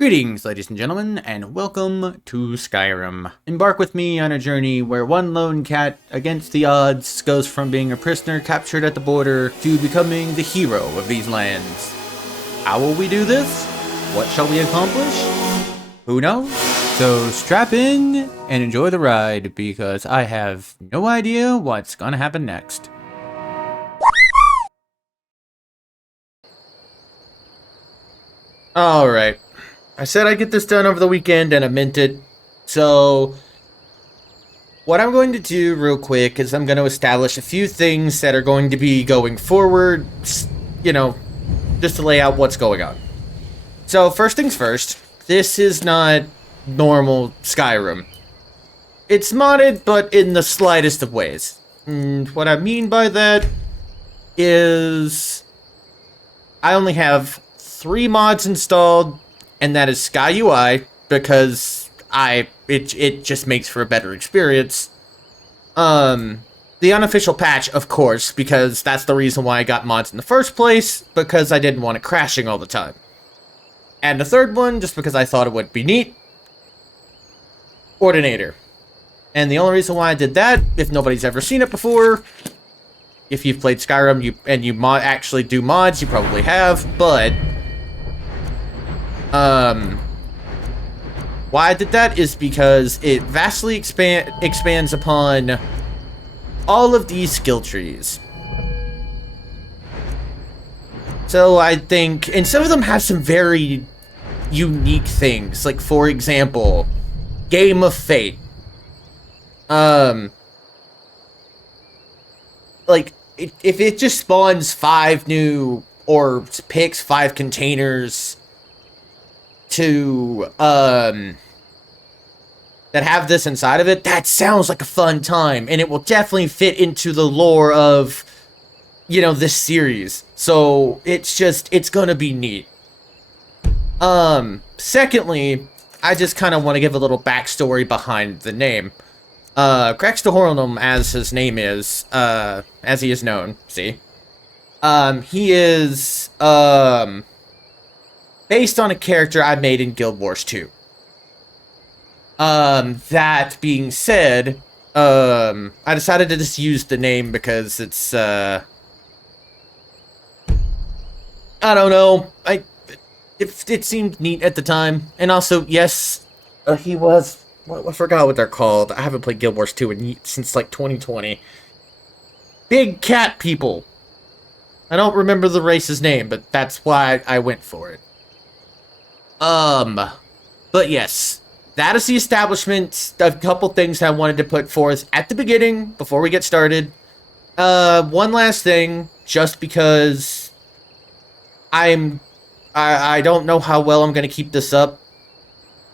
Greetings, ladies and gentlemen, and welcome to Skyrim. Embark with me on a journey where one lone cat, against the odds, goes from being a prisoner captured at the border to becoming the hero of these lands. How will we do this? What shall we accomplish? Who knows? So strap in and enjoy the ride, because I have no idea what's gonna happen next. Alright. I said I'd get this done over the weekend, and I meant it. So, what I'm going to do real quick is I'm going to establish a few things that are going to be going forward, you know, just to lay out what's going on. So, first things first, this is not normal Skyrim. It's modded, but in the slightest of ways. And what I mean by that is I only have 3 mods installed, and that is Sky UI, because it just makes for a better experience. The unofficial patch, of course, because that's the reason why I got mods in the first place, because I didn't want it crashing all the time. And the third one, just because I thought it would be neat, Ordinator. And the only reason why I did that, if nobody's ever seen it before, if you've played Skyrim you actually do mods, you probably have, but why I did that is because it vastly expands upon all of these skill trees. So I think, and some of them have some very unique things, like for example, Game of Fate. Like, if it just spawns 5 new, or picks 5 containers to that have this inside of it, that sounds like a fun time, and it will definitely fit into the lore of, you know, this series. So it's gonna be neat. Secondly, I just kind of want to give a little backstory behind the name. Grextahornum, as his name is, as he is known, see? He is, based on a character I made in Guild Wars 2. That being said, I decided to just use the name because it's, I don't know, it seemed neat at the time. And also, yes, he was, I forgot what they're called. I haven't played Guild Wars 2 since, like, 2020. Big cat people. I don't remember the race's name, but that's why I went for it. But yes, that is the establishment. A couple things I wanted to put forth at the beginning, before we get started. One last thing, just because I don't know how well I'm gonna keep this up,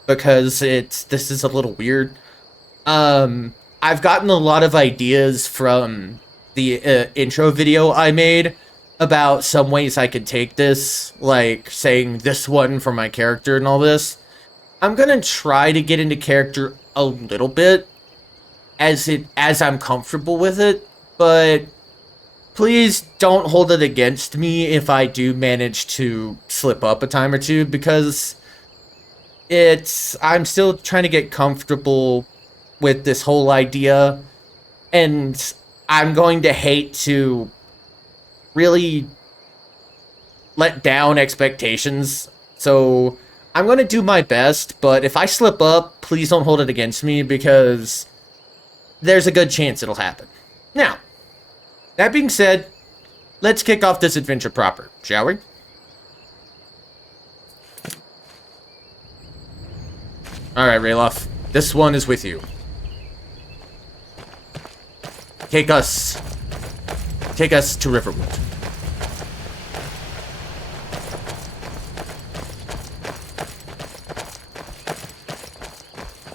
because this is a little weird. I've gotten a lot of ideas from the intro video I made about some ways I could take this, like saying this one for my character and all this. I'm gonna try to get into character a little bit as I'm comfortable with it, but please don't hold it against me if I do manage to slip up a time or two, because I'm still trying to get comfortable with this whole idea, and I'm going to hate to really let down expectations. So I'm going to do my best, but if I slip up, please don't hold it against me, because there's a good chance it'll happen. Now, that being said, let's kick off this adventure proper, shall we? Alright, Rayloff, this one is with you. Take us to Riverwood.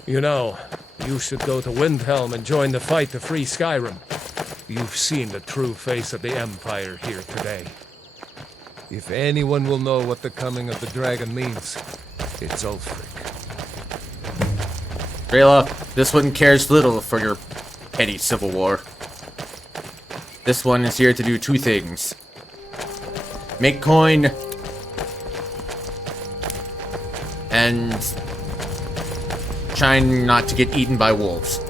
You know, you should go to Windhelm and join the fight to free Skyrim. You've seen the true face of the Empire here today. If anyone will know what the coming of the dragon means, it's Ulfric. Rayloff, this one cares little for your petty civil war. This one is here to do 2 things. Make coin and trying not to get eaten by wolves.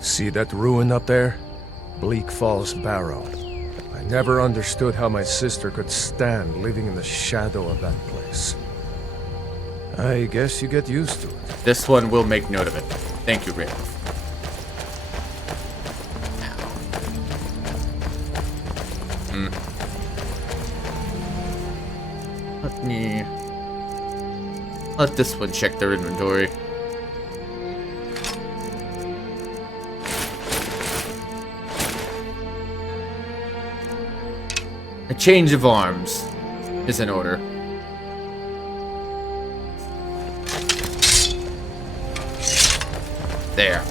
See that ruin up there? Bleak Falls Barrow. I never understood how my sister could stand living in the shadow of that place. I guess you get used to it. This one will make note of it. Thank you, Rick. Let this one check their inventory. A change of arms is in order. There.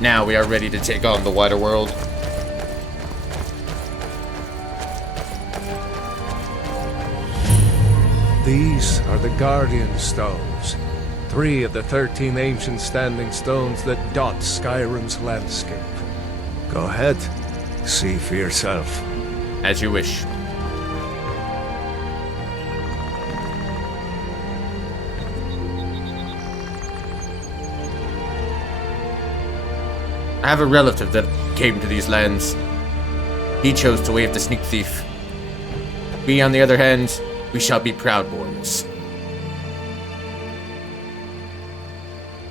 Now we are ready to take on the wider world. These are the Guardian Stones. 3 of the 13 ancient standing stones that dot Skyrim's landscape. Go ahead. See for yourself. As you wish. I have a relative that came to these lands. He chose to wave the sneak thief. We, on the other hand, we shall be proud boys.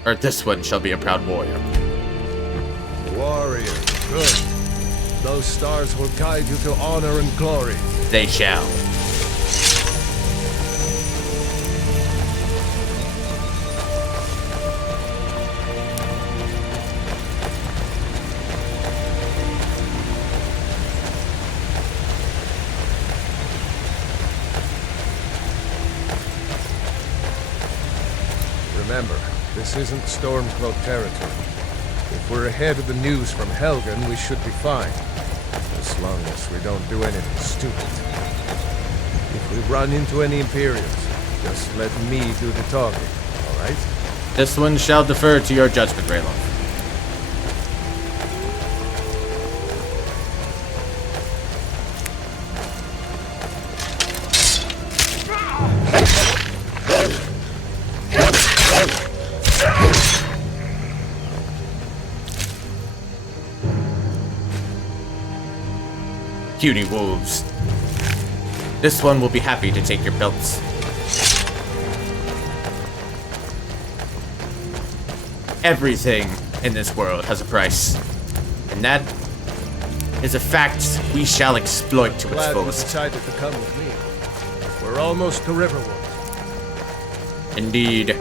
Or this one shall be a proud warrior. Warrior. Good. Those stars will guide you to honor and glory. They shall. Remember, this isn't Stormcloak territory. If we're ahead of the news from Helgen, we should be fine. As long as we don't do anything stupid. If we run into any Imperials, just let me do the talking, alright? This one shall defer to your judgment, Rayloff. Cutie wolves. This one will be happy to take your pelts. Everything in this world has a price. And that is a fact we shall exploit to its Glad you fullest. decided to come with me. We're almost to Riverwood. Indeed.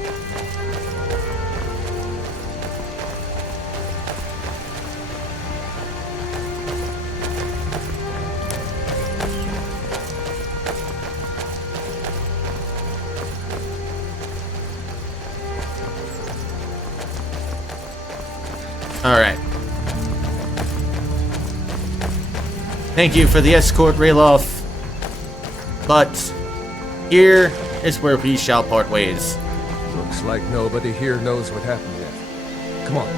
Alright. Thank you for the escort, Rayloff. But here is where we shall part ways. Looks like nobody here knows what happened yet. Come on.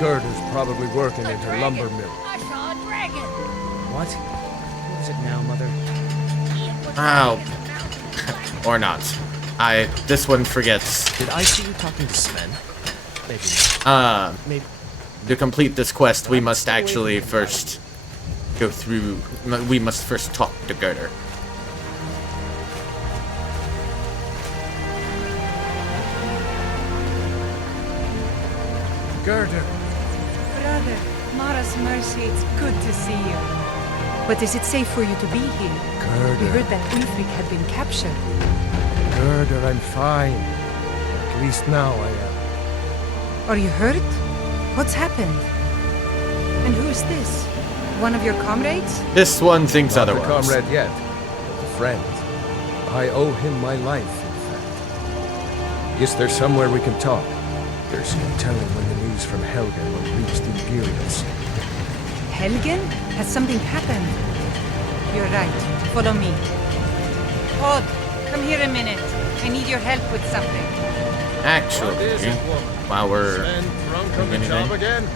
Gerda's probably working in her lumber mill. I saw a dragon. What? What is it now, Mother? Ow. Or not. This one forgets. Did I see you talking to Sven? Maybe not. Maybe. To complete this quest, we must actually first go through. We must first talk to Gerda. Gerda. Brother, Mara's mercy, it's good to see you. But is it safe for you to be here? We heard Gerda. that Ulfric had been captured. Gerda, I'm fine. At least now I am. Are you hurt? What's happened? And who is this? One of your comrades? This one thinks Not a otherwise. comrade yet, but a friend. I owe him my life, in fact. Guess there's somewhere we can talk. There's no telling when the news from Helgen will reach the Imperials. Helgen? Has something happened? You're right. Follow me. Odd, come here a minute. I need your help with something. Actually, while we're drunk on the job again?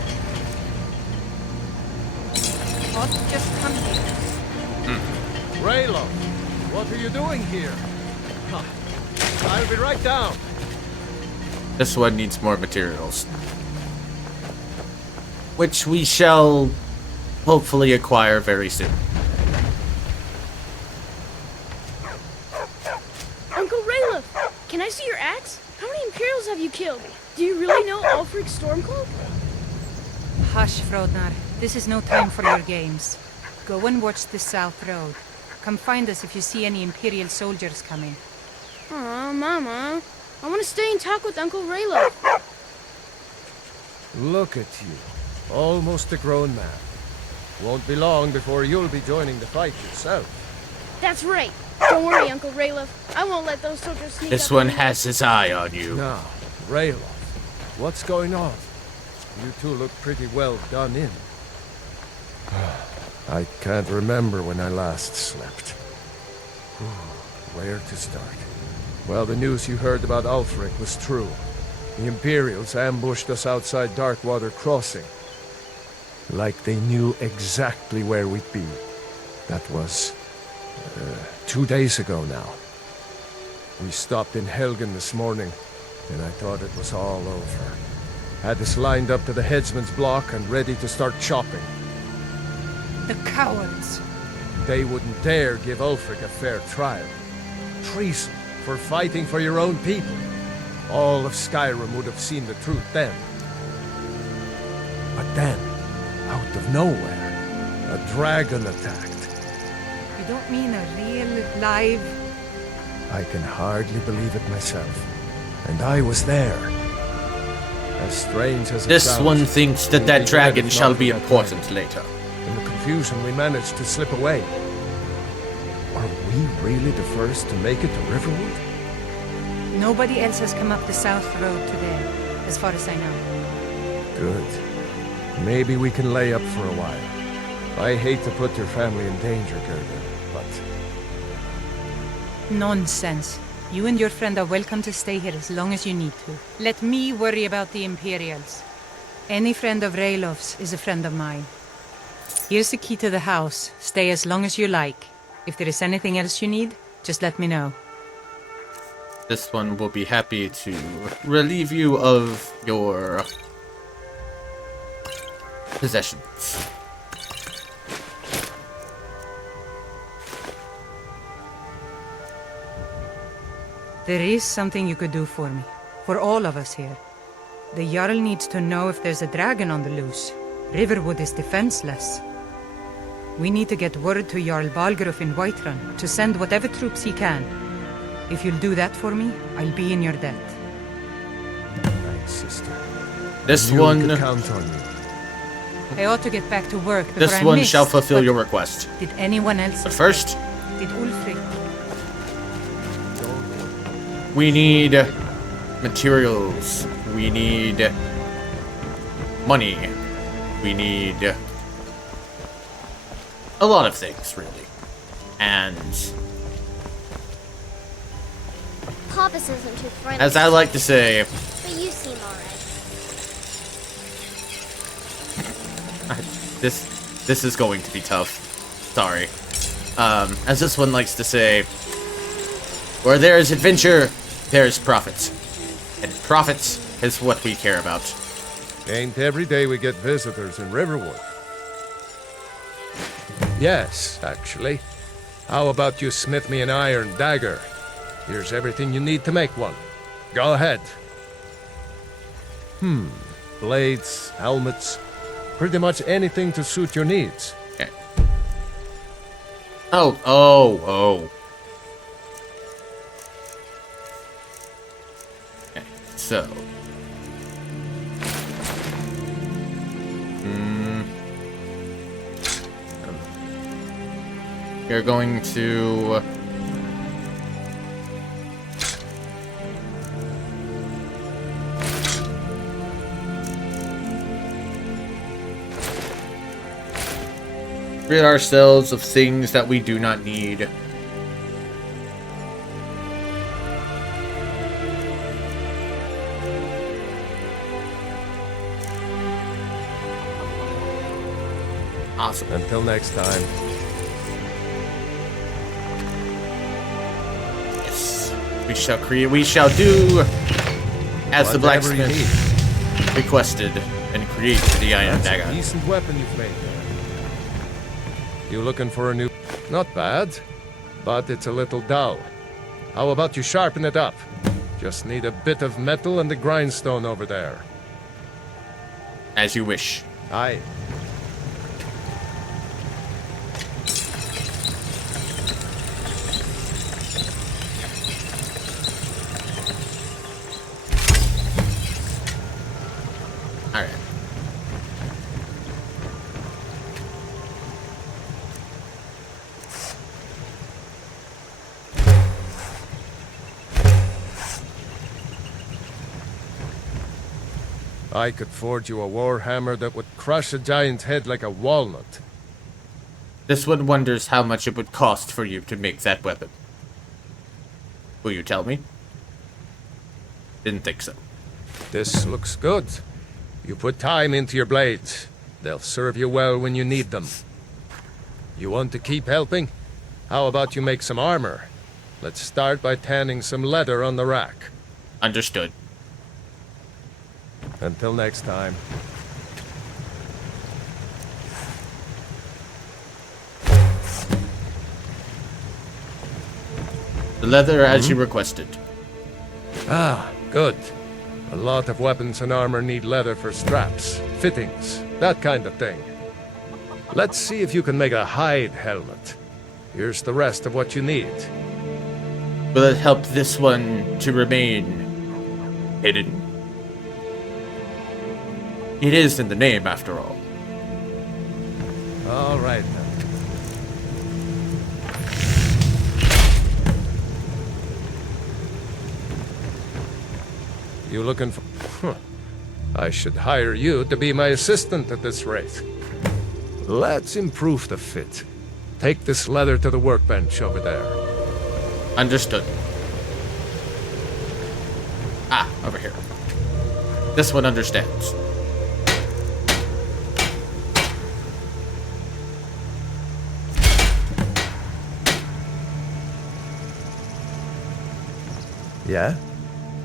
Odd, just come here. Raylo, what are you doing here? I'll be right down. This one needs more materials. Which we shall hopefully acquire very soon. Uncle Rayla, can I see your axe? How many Imperials have you killed? Do you really know Ulfric's Stormcloak? Hush, Frodnar. This is no time for your games. Go and watch the South Road. Come find us if you see any Imperial soldiers coming. Aw, Mama. I want to stay and talk with Uncle Rayla. Look at you. Almost a grown man. Won't be long before you'll be joining the fight yourself. That's right. Don't worry, Uncle Rayla. I won't let those soldiers sneak This up one on me. has his eye on you. Now, Rayloff, what's going on? You two look pretty well done in. I can't remember when I last slept. Where to start? Well, the news you heard about Ulfric was true. The Imperials ambushed us outside Darkwater Crossing. Like they knew exactly where we'd be. That was 2 days ago now. We stopped in Helgen this morning, and I thought it was all over. Had us lined up to the headsman's block and ready to start chopping. The cowards! They wouldn't dare give Ulfric a fair trial. Treason for fighting for your own people. All of Skyrim would have seen the truth then. But then, out of nowhere, a dragon attacked. You don't mean a real, live... I can hardly believe it myself. And I was there. As strange as it This sounds, one thinks that we that regret dragon it shall not be that important time. later. In the confusion, we managed to slip away. Are we really the first to make it to Riverwood? Nobody else has come up the South Road today, as far as I know. Good. Maybe we can lay up for a while. I hate to put your family in danger, Gerda, but... Nonsense. You and your friend are welcome to stay here as long as you need to. Let me worry about the Imperials. Any friend of Raylof's is a friend of mine. Here's the key to the house. Stay as long as you like. If there is anything else you need, just let me know. This one will be happy to relieve you of your possessions. There is something you could do for me. For all of us here. The Jarl needs to know if there's a dragon on the loose. Riverwood is defenseless. We need to get word to Jarl Balgruuf in Whiterun to send whatever troops he can. If you'll do that for me, I'll be in your debt. Thanks, sister. This You one, can count on me. I ought to get back to work before this I one missed, shall fulfill but your request. Did anyone else? But first, Did Ulfric? we need materials. We need money. We need a lot of things, really. And Pappas isn't too friendly. as I like to say, But you seem alright. this is going to be tough. Sorry. As this one likes to say, where there is adventure, there is profit. And profit is what we care about. Ain't every day we get visitors in Riverwood. Yes, actually. How about you smith me an iron dagger? Here's everything you need to make one. Go ahead. Blades, helmets, pretty much anything to suit your needs. Okay. Oh. Okay, so. You're going to... rid ourselves of things that we do not need. Awesome. Until next time. Yes. We shall do as the Whatever you blacksmith requested and create the iron That's a dagger. decent weapon you've made there. You looking for a new... Not bad, but it's a little dull. How about you sharpen it up? Just need a bit of metal and the grindstone over there. As you wish. Aye. Alright. I could forge you a war hammer that would crush a giant's head like a walnut. This one wonders how much it would cost for you to make that weapon. Will you tell me? Didn't think so. This looks good. You put time into your blades. They'll serve you well when you need them. You want to keep helping? How about you make some armor? Let's start by tanning some leather on the rack. Understood. Until next time. The leather as you requested. Ah, good. A lot of weapons and armor need leather for straps, fittings, that kind of thing. Let's see if you can make a hide helmet. Here's the rest of what you need. Will it help this one to remain hidden? It is in the name, after all. All right, then. You looking for... Huh. I should hire you to be my assistant at this rate. Let's improve the fit. Take this leather to the workbench over there. Understood. Ah, over here. This one understands. Yeah?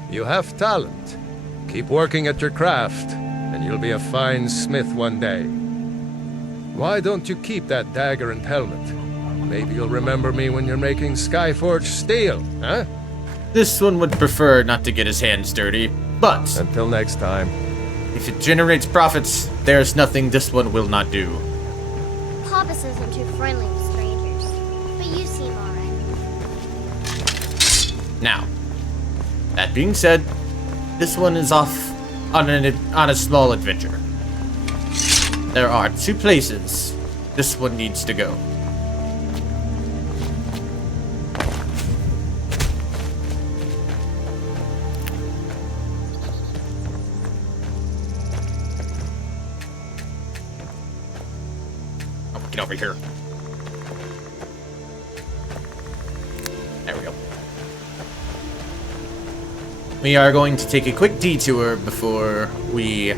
You have talent. Keep working at your craft, and you'll be a fine smith one day. Why don't you keep that dagger and helmet? Maybe you'll remember me when you're making Skyforged steel, huh? This one would prefer not to get his hands dirty, but Until next time. if it generates profits, there's nothing this one will not do. Papas isn't too friendly with strangers, but you seem alright. Now, that being said, this one is off on a small adventure. There are 2 places this one needs to go. Oh, get over here. There we go. We are going to take a quick detour before we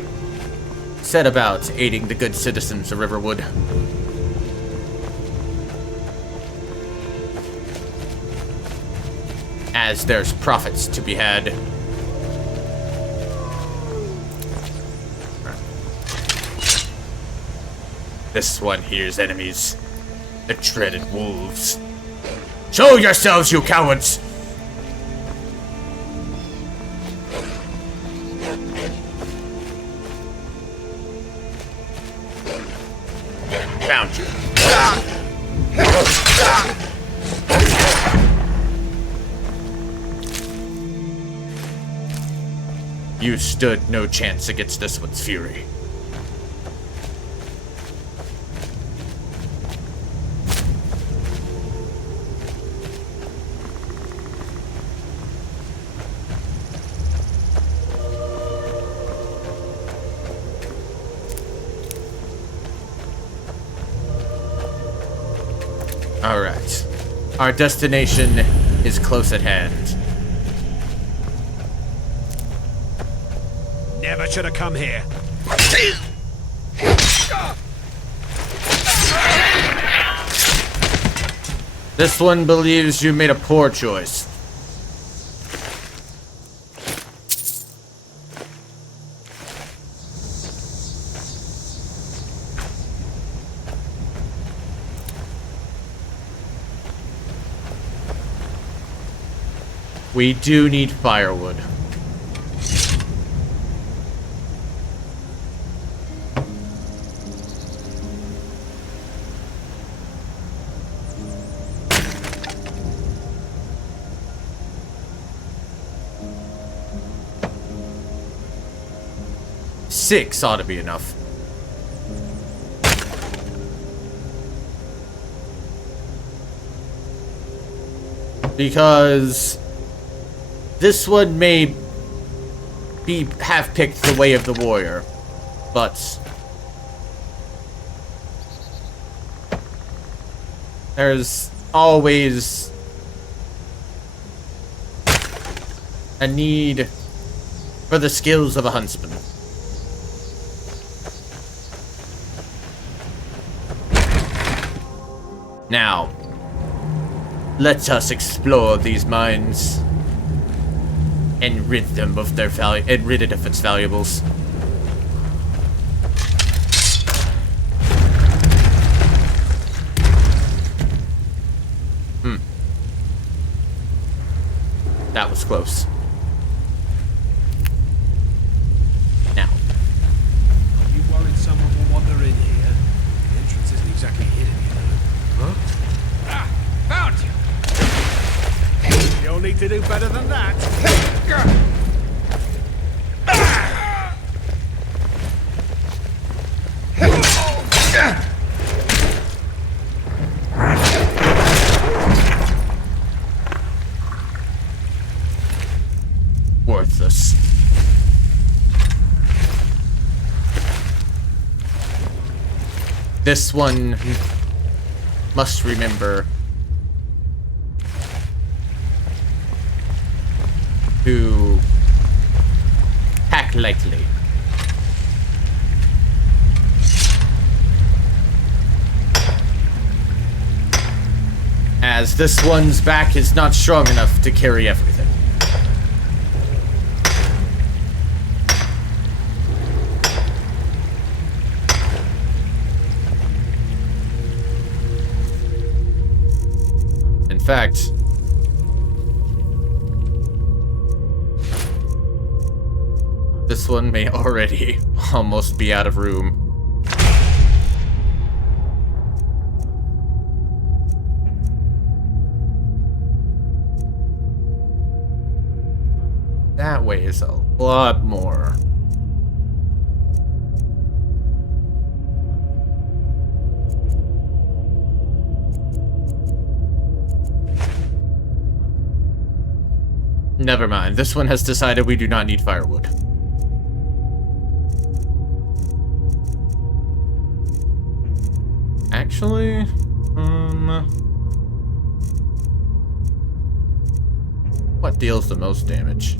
set about aiding the good citizens of Riverwood. As there's profits to be had. This one here's enemies. The dreaded wolves. Show yourselves, you cowards! Found you. You stood no chance against this one's fury. Alright. Our destination is close at hand. Never should have come here. This one believes you made a poor choice. We do need firewood. Six ought to be enough. Because this one may have picked the way of the warrior, but there's always a need for the skills of a huntsman. Now, let us explore these mines and rid them of their rid it of its valuables. That was close. Now, You worried someone will wander in here? The entrance isn't exactly hidden, you know. Huh? Ah, found you! You'll need to do better than that. worthless. This one must remember to pack lightly. As this one's back is not strong enough to carry everything. In fact, this one may already almost be out of room. That weighs a lot more. Never mind. This one has decided we do not need firewood. Actually, what deals the most damage?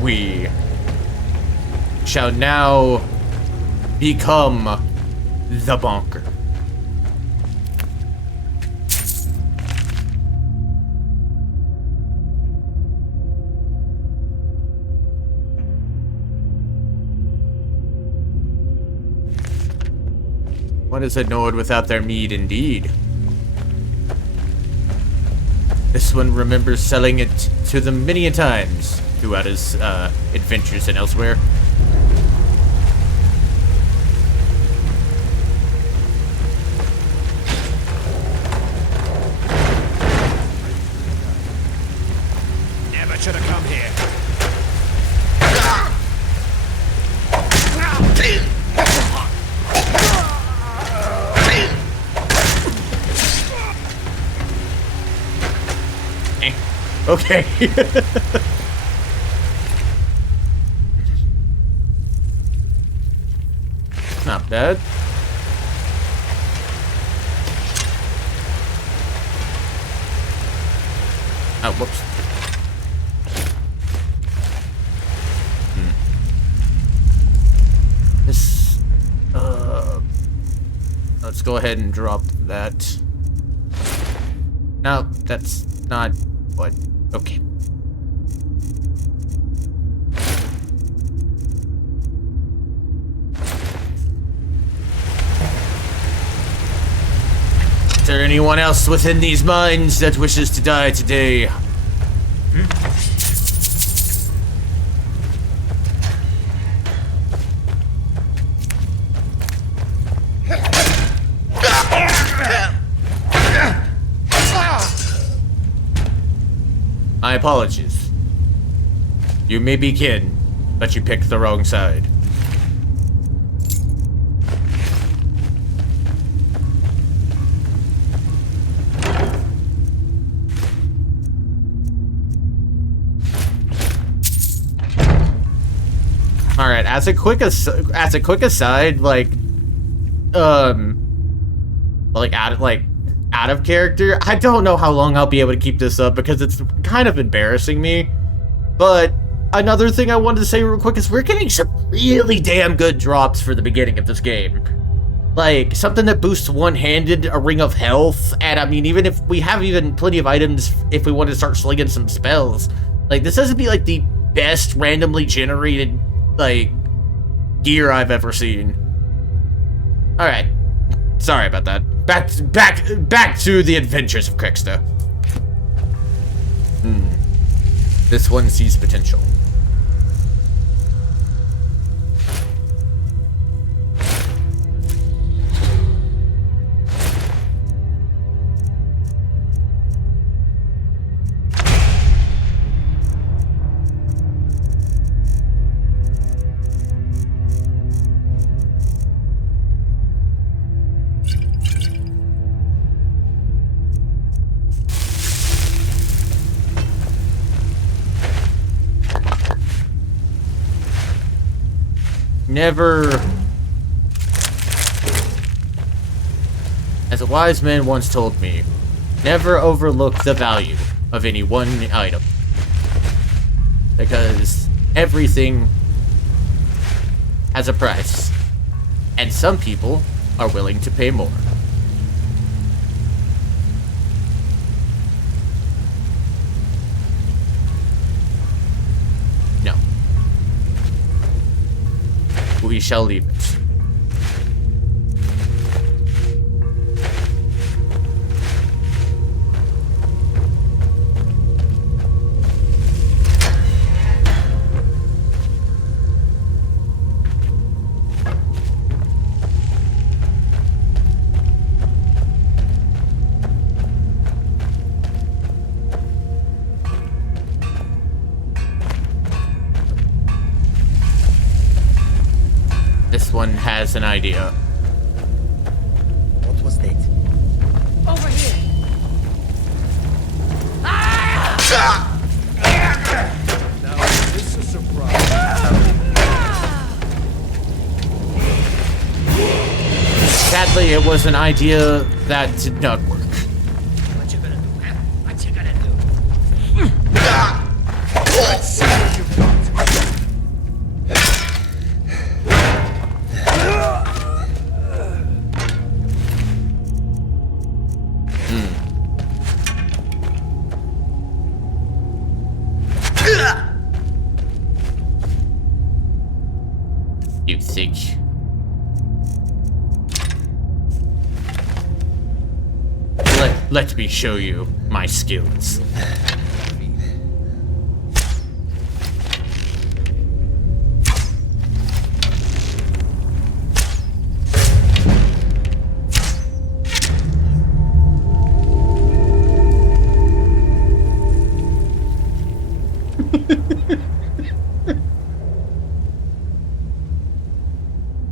We shall now become the bonker. What is a node without their mead, indeed? This one remembers selling it to them many a times throughout his adventures and elsewhere. Never should have come here. Okay. Not bad. Oh, whoops. This, let's go ahead and drop that. No, that's not what. Okay. there anyone else within these mines that wishes to die today? My apologies. You may be kin, but you picked the wrong side. All right. As a quick aside, like out of character, I don't know how long I'll be able to keep this up because it's kind of embarrassing me. But another thing I wanted to say real quick is we're getting some really damn good drops for the beginning of this game. Like, something that boosts one-handed, a ring of health, and I mean, even if we have even plenty of items if we want to start slinging some spells, like, this doesn't be like the best randomly generated, like, gear I've ever seen. Alright. Sorry about that. Back to the adventures of Krixta. This one sees potential. Never, as a wise man once told me, never overlook the value of any one item. Because everything has a price, and some people are willing to pay more. No. We shall leave it. This one has an idea. What was that? Over here. Now, is this a surprise? Sadly, it was an idea that did not work. What you gonna do, huh? What you gonna do? Let's see what you've got. You think? Let me show you my skills.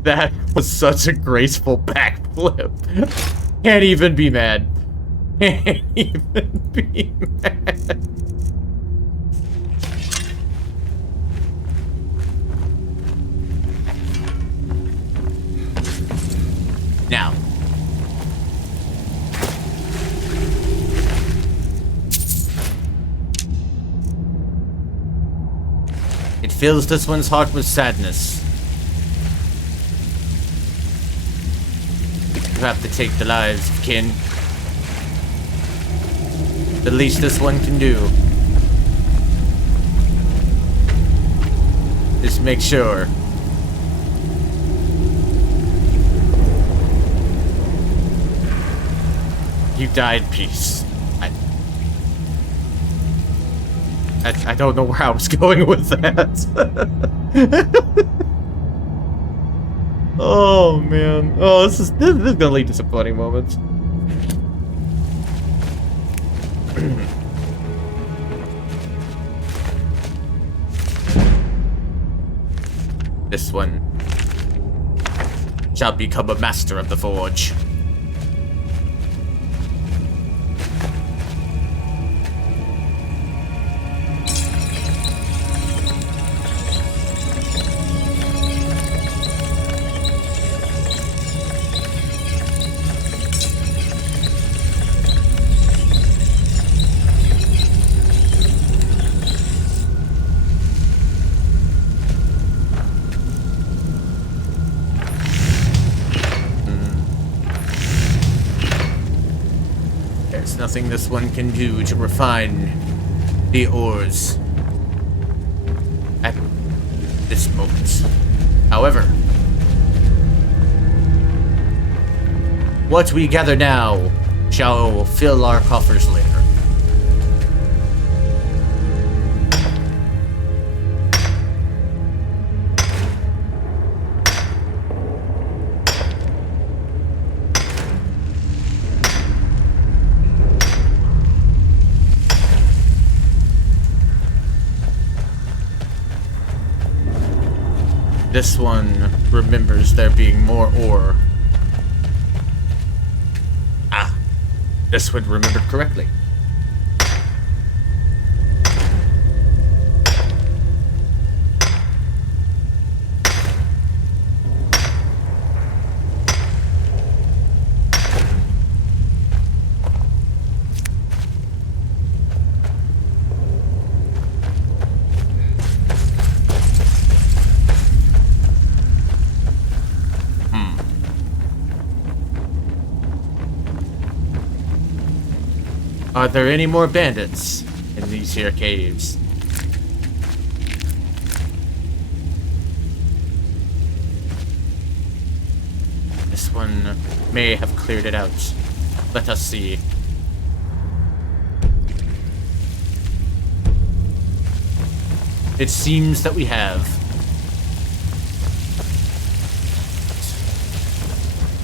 That was such a graceful backflip. Can't even be mad. Can't even be mad. Now. It fills this one's heart with sadness. You have to take the lives of kin. The least this one can do is make sure die in peace. I don't know where I was going with that. Oh man. Oh, this is gonna lead to some funny moments. This one shall become a master of the forge. Nothing this one can do to refine the ores at this moment. However, what we gather now shall fill our coffers later. This one remembers there being more ore. Ah, this one remembered correctly. Are there any more bandits in these here caves? This one may have cleared it out. Let us see. It seems that we have.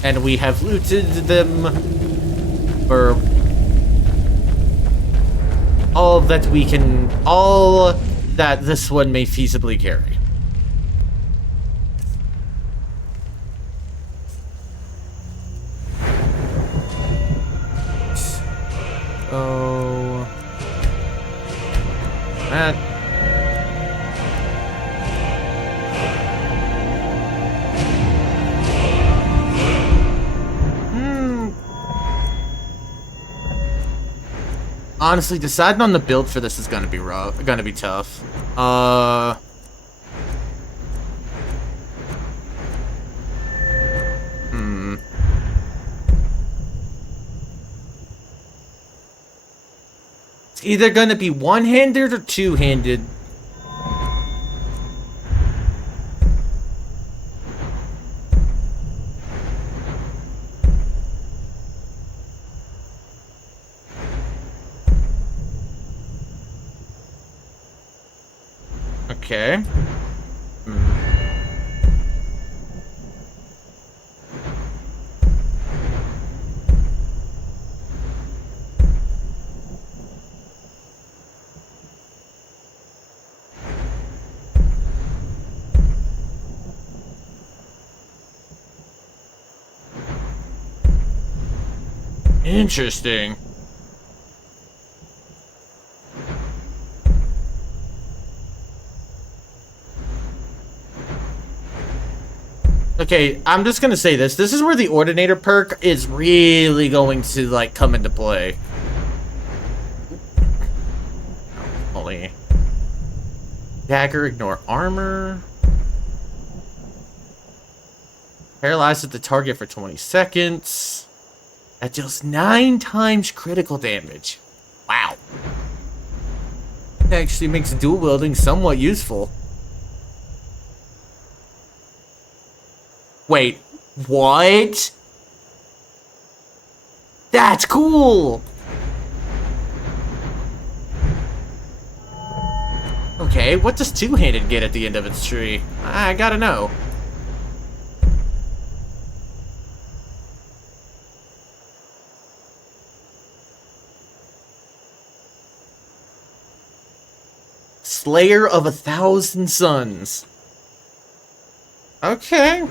And we have looted them for all that we can, all that this one may feasibly carry. Oh, that. Honestly, deciding on the build for this is gonna be rough. Gonna be tough. It's either gonna be one-handed or two-handed. Okay. Interesting. Okay, I'm just gonna say this. This is where the Ordinator perk is really going to, like, come into play. Holy. Dagger, ignore armor. Paralyzes the target for 20 seconds. That deals 9 times critical damage. Wow. That actually makes dual wielding somewhat useful. Wait, what? That's cool! Okay, what does two-handed get at the end of its tree? I gotta know. Slayer of 1,000 Suns. Okay.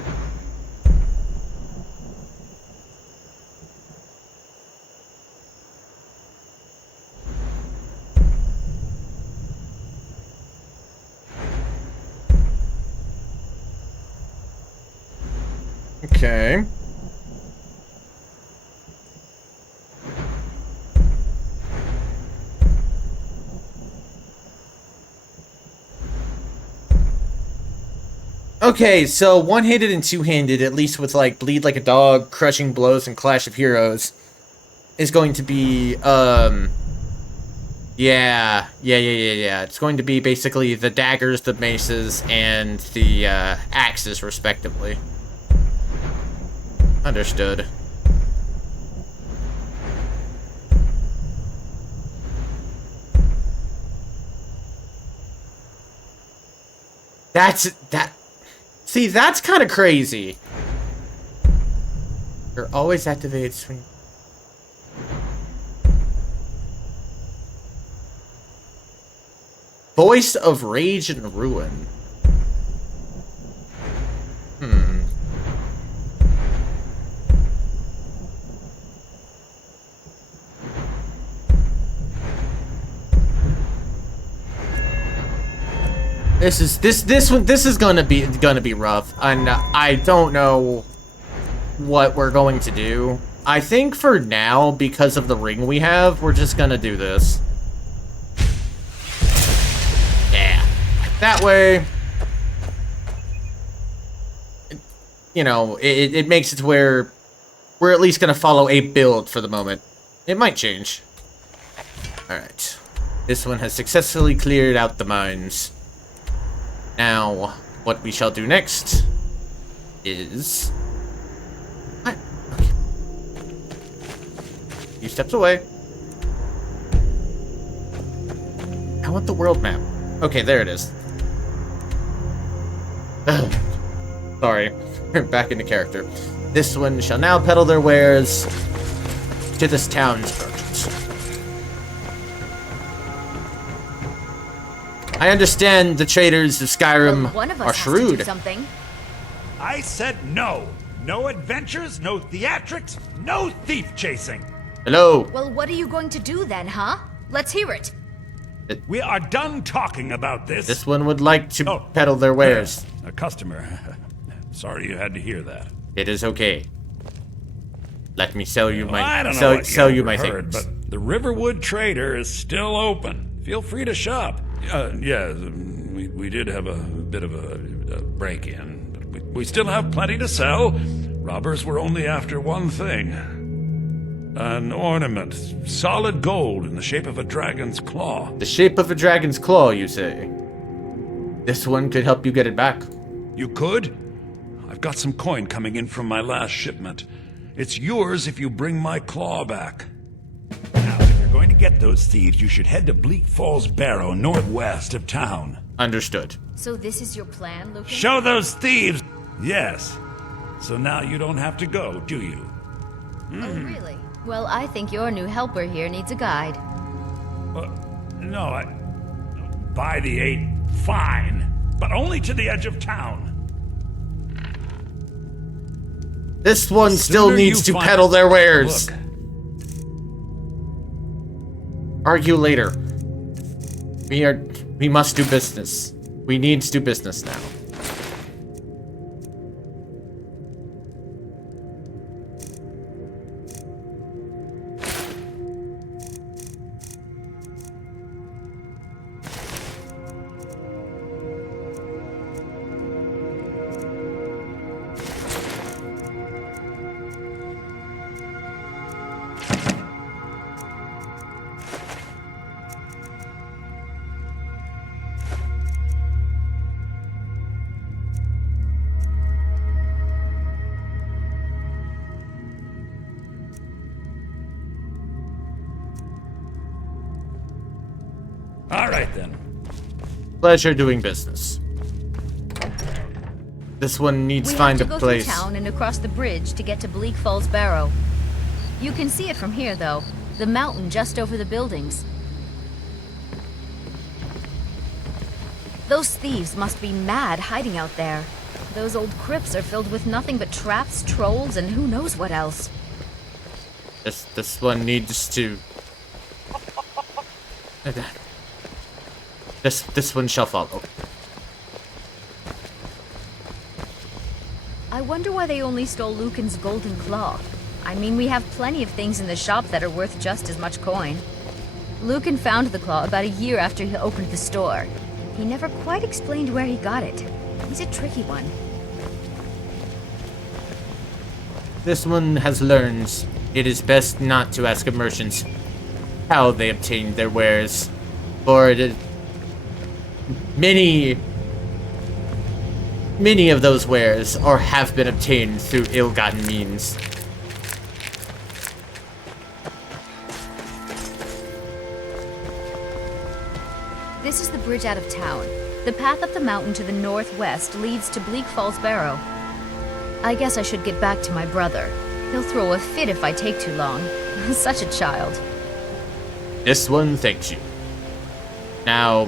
Okay. Okay, so one-handed and two-handed, at least with like Bleed Like a Dog, Crushing Blows, and Clash of Heroes, is going to be, yeah. It's going to be basically the daggers, the maces, and the, axes, respectively. Understood. See, that's kind of crazy. You're always activated swing. Voice of Rage and Ruin. This is gonna be rough, and I don't know what we're going to do. I think for now, because of the ring we have, we're just gonna do this. Yeah, that way, you know, it makes it to where we're at least gonna follow a build for the moment. It might change. All right, this one has successfully cleared out the mines. Now, what we shall do next is... Okay. Few steps away. I want the world map. Okay, there it is. Ugh. Sorry. Back into character. This one shall now peddle their wares to this town's merchants. I understand the traders of Skyrim are shrewd. Something. I said no. No adventures, no theatrics, no thief chasing. Hello. Well, what are you going to do then, huh? Let's hear it. We are done talking about this. This one would like to peddle their wares. A customer. Sorry you had to hear that. It is okay. Let me sell you my I don't know what sell you ever my heard, things. but the Riverwood Trader is still open. Feel free to shop. Yeah, we did have a bit of a break-in, but we still have plenty to sell. Robbers were only after one thing. An ornament, solid gold in the shape of a dragon's claw. The shape of a dragon's claw, you say? This one could help you get it back. You could? I've got some coin coming in from my last shipment. It's yours if you bring my claw back. Now, if you're going to get those thieves, you should head to Bleak Falls Barrow, northwest of town. Understood. So this is your plan, Lucas? Show those thieves! Yes. So now you don't have to go, do you? Oh, really? Well, I think your new helper here needs a guide. No, by the 8, fine. But only to the edge of town. This one still needs to peddle their wares. Look. Argue later. We must do business. We need to do business now. All right, then. Pleasure doing business. This one needs to find a We have to go place. through town and across the bridge to get to Bleak Falls Barrow. You can see it from here, though. The mountain just over the buildings. Those thieves must be mad hiding out there. Those old crypts are filled with nothing but traps, trolls, and who knows what else. This one needs to. This one shall follow. I wonder why they only stole Lucan's golden claw. I mean, we have plenty of things in the shop that are worth just as much coin. Lucan found the claw about a year after he opened the store. He never quite explained where he got it. He's a tricky one. This one has learned it is best not to ask merchants how they obtained their wares, for many of those wares have been obtained through ill-gotten means. This is the bridge out of town. The path up the mountain to the northwest leads to Bleak Falls Barrow. I guess I should get back to my brother. He'll throw a fit if I take too long. Such a child. This one thanks you. Now,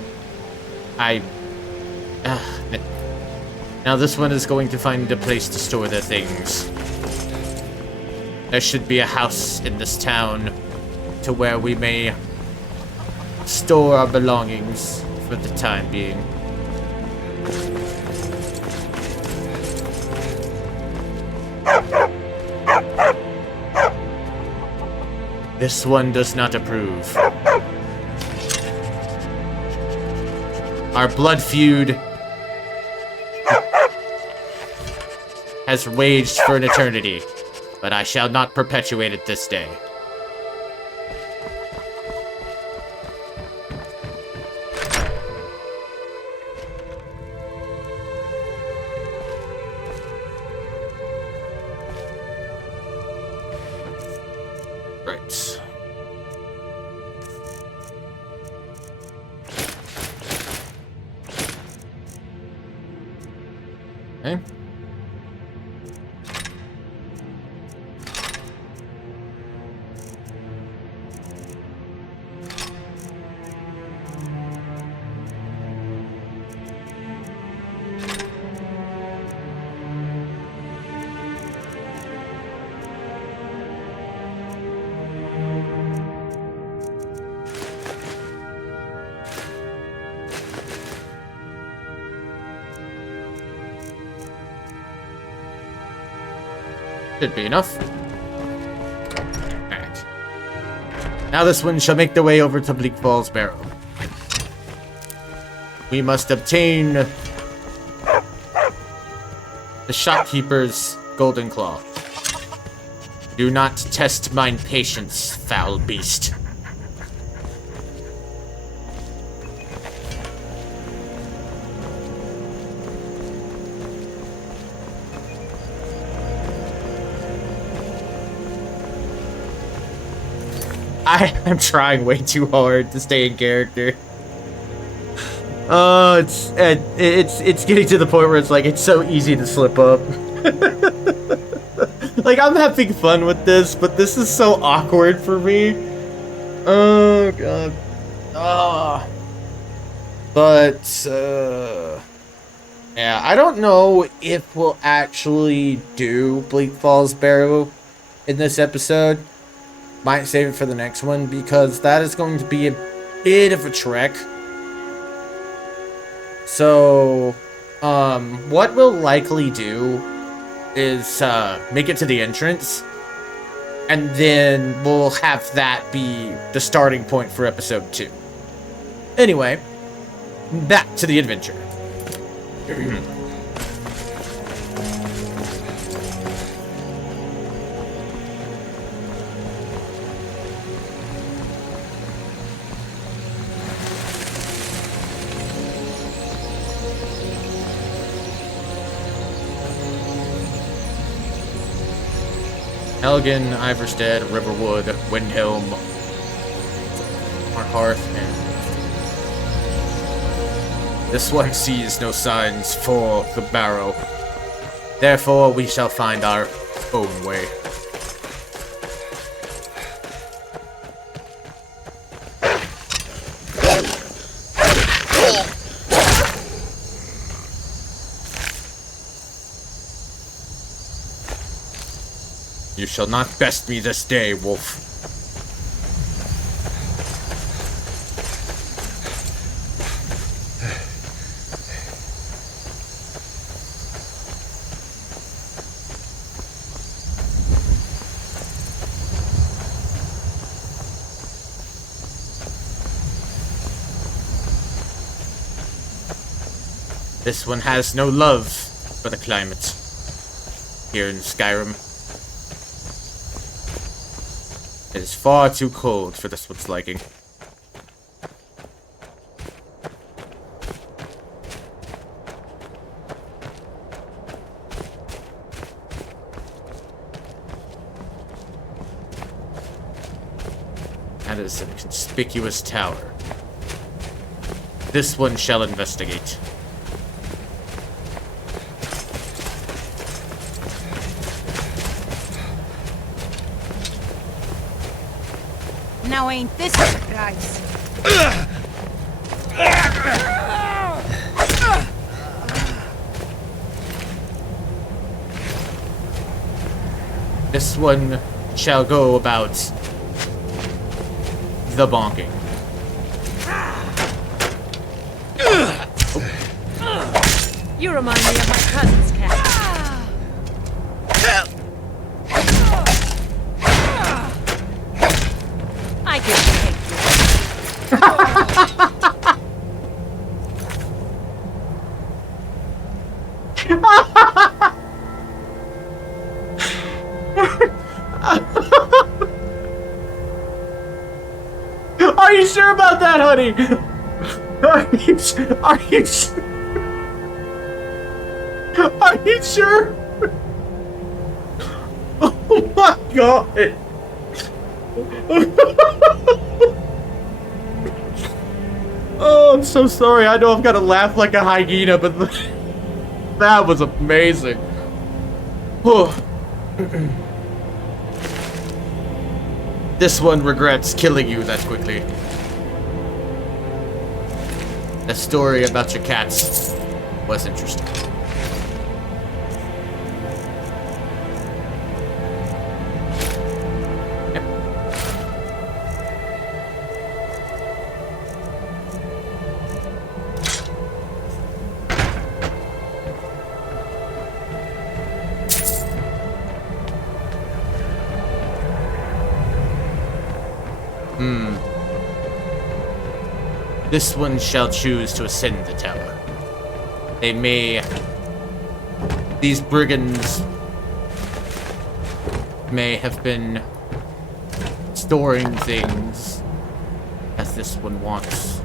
now this one is going to find a place to store their things. There should be a house in this town to where we may store our belongings for the time being. This one does not approve. Our blood feud has waged for an eternity, but I shall not perpetuate it this day. Right. Okay. Should be enough. Alright. Now this one shall make the way over to Bleak Falls Barrow. We must obtain the shopkeeper's golden claw. Do not test mine patience, foul beast. I'm trying way too hard to stay in character. Oh, it's getting to the point where it's like it's so easy to slip up. Like I'm having fun with this, but this is so awkward for me. Oh god. Ah. But yeah, I don't know if we'll actually do Bleak Falls Barrow in this episode. Might save it for the next one because that is going to be a bit of a trek. So, what we'll likely do is make it to the entrance, and then we'll have that be the starting point for episode 2. Anyway, back to the adventure. Helgen, Iverstead, Riverwood, Windhelm, Markarth, and This one sees no signs for the barrow. Therefore, we shall find our own way. You shall not best me this day, wolf. This one has no love for the climate here in Skyrim. It is far too cold for this one's liking. That is a conspicuous tower. This one shall investigate. Now ain't this a surprise? This one shall go about the bonking. You remind me of my cousin's cat. I can take Are you sure about that, honey? Are you sure? Oh my god. Oh, I'm so sorry. I know I've got to laugh like a hyena, but that was amazing. This one regrets killing you that quickly. The story about your cats was interesting. This one shall choose to ascend the tower. These brigands may have been storing things as this one wants.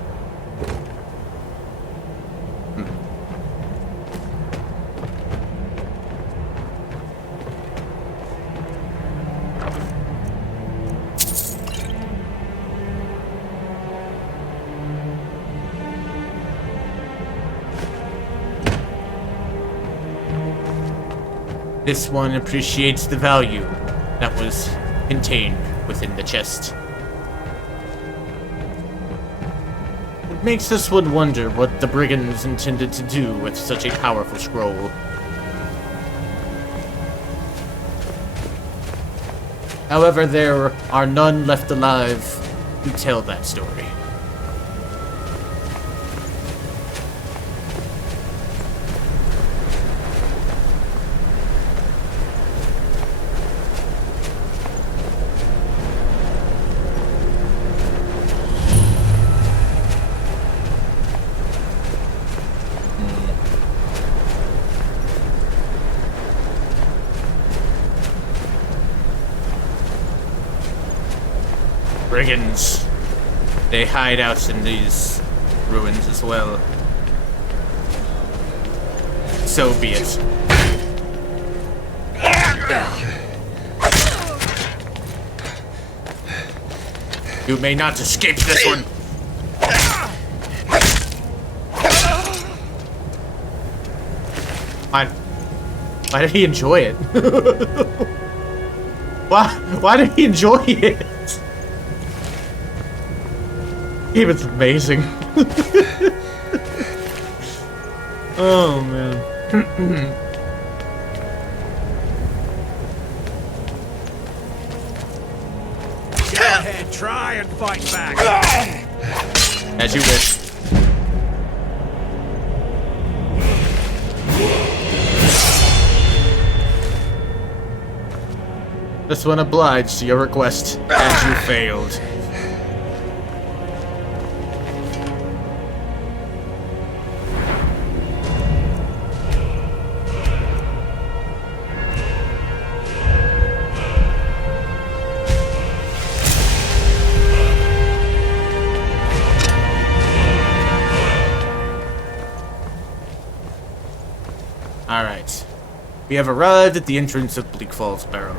This one appreciates the value that was contained within the chest. It makes this one wonder what the brigands intended to do with such a powerful scroll. However, there are none left alive to tell that story. Brigands. They hide out in these ruins as well. So be it. You may not escape this one. Why did he enjoy it? Why did he enjoy it? He was amazing. Oh, man. Go ahead, try and fight back. As you wish. This one obliged to your request, as you failed. Alright. We have arrived at the entrance of Bleak Falls Barrow.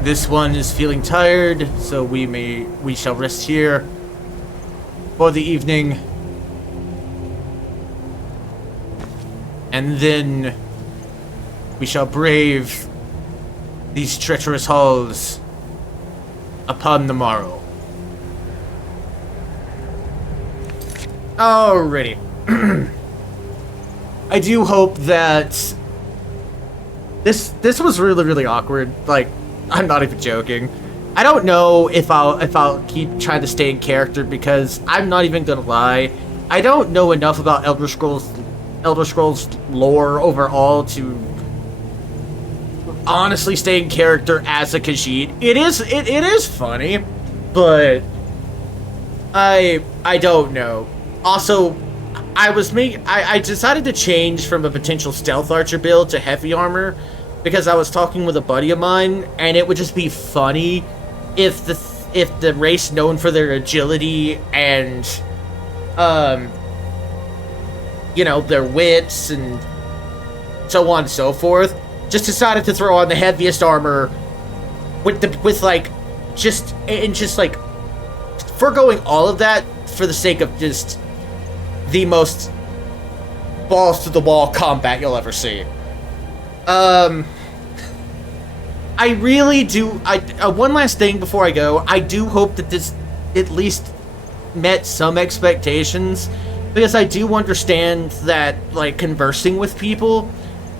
This one is feeling tired, so we shall rest here for the evening. And then we shall brave these treacherous halls upon the morrow. Alrighty. I do hope that this was really awkward. Like, I'm not even joking. I don't know if I'll keep trying to stay in character, because I'm not even gonna lie, I don't know enough about Elder Scrolls lore overall to honestly stay in character as a Khajiit. It is funny, but I don't know. Also, I decided to change from a potential stealth archer build to heavy armor because I was talking with a buddy of mine, and it would just be funny if the race known for their agility and you know, their wits and so on and so forth just decided to throw on the heaviest armor with like just foregoing all of that for the sake of just the most balls to the wall combat you'll ever see. I really do. One last thing before I go. I do hope that this at least met some expectations, because I do understand that, like, conversing with people,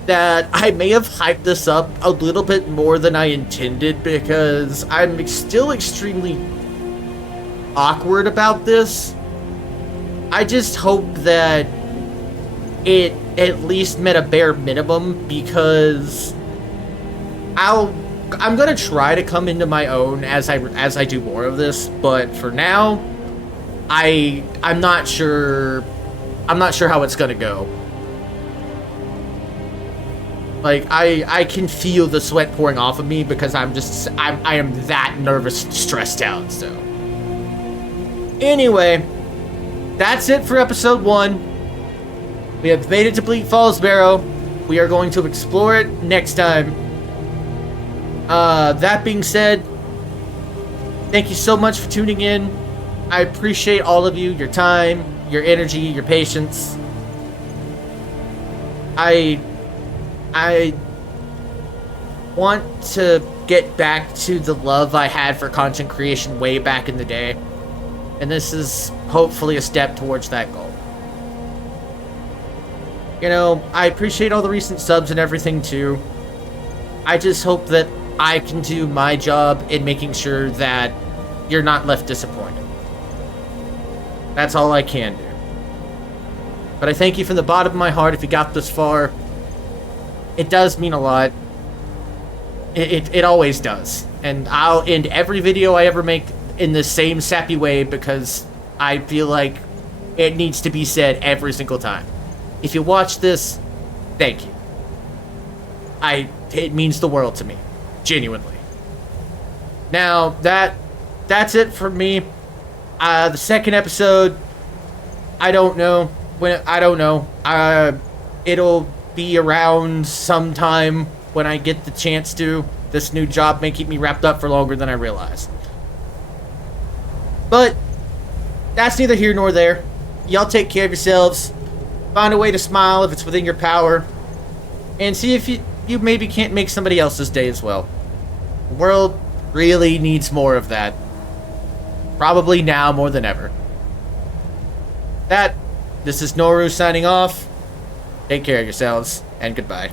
that I may have hyped this up a little bit more than I intended, because I'm still extremely awkward about this. I just hope that it at least met a bare minimum, because I'm gonna try to come into my own as I do more of this, but for now, I'm not sure how it's gonna go. Like, I can feel the sweat pouring off of me because I am that nervous, stressed out. So anyway, that's it for episode 1. We have made it to Bleak Falls Barrow. We are going to explore it next time. That being said, thank you so much for tuning in. I appreciate all of you, your time, your energy, your patience. I want to get back to the love I had for content creation way back in the day, and this is hopefully a step towards that goal. You know, I appreciate all the recent subs and everything too. I just hope that I can do my job in making sure that you're not left disappointed. That's all I can do. But I thank you from the bottom of my heart if you got this far. It does mean a lot. It always does. And I'll end every video I ever make in the same sappy way because I feel like it needs to be said every single time. If you watch this, thank you. It means the world to me. Genuinely. Now, that's it for me. The second episode, I don't know. It'll be around sometime when I get the chance to. This new job may keep me wrapped up for longer than I realize. But that's neither here nor there. Y'all take care of yourselves. Find a way to smile if it's within your power. and see if you maybe can't make somebody else's day as well. The world really needs more of that. Probably now more than ever. This is Noru signing off. Take care of yourselves, and goodbye.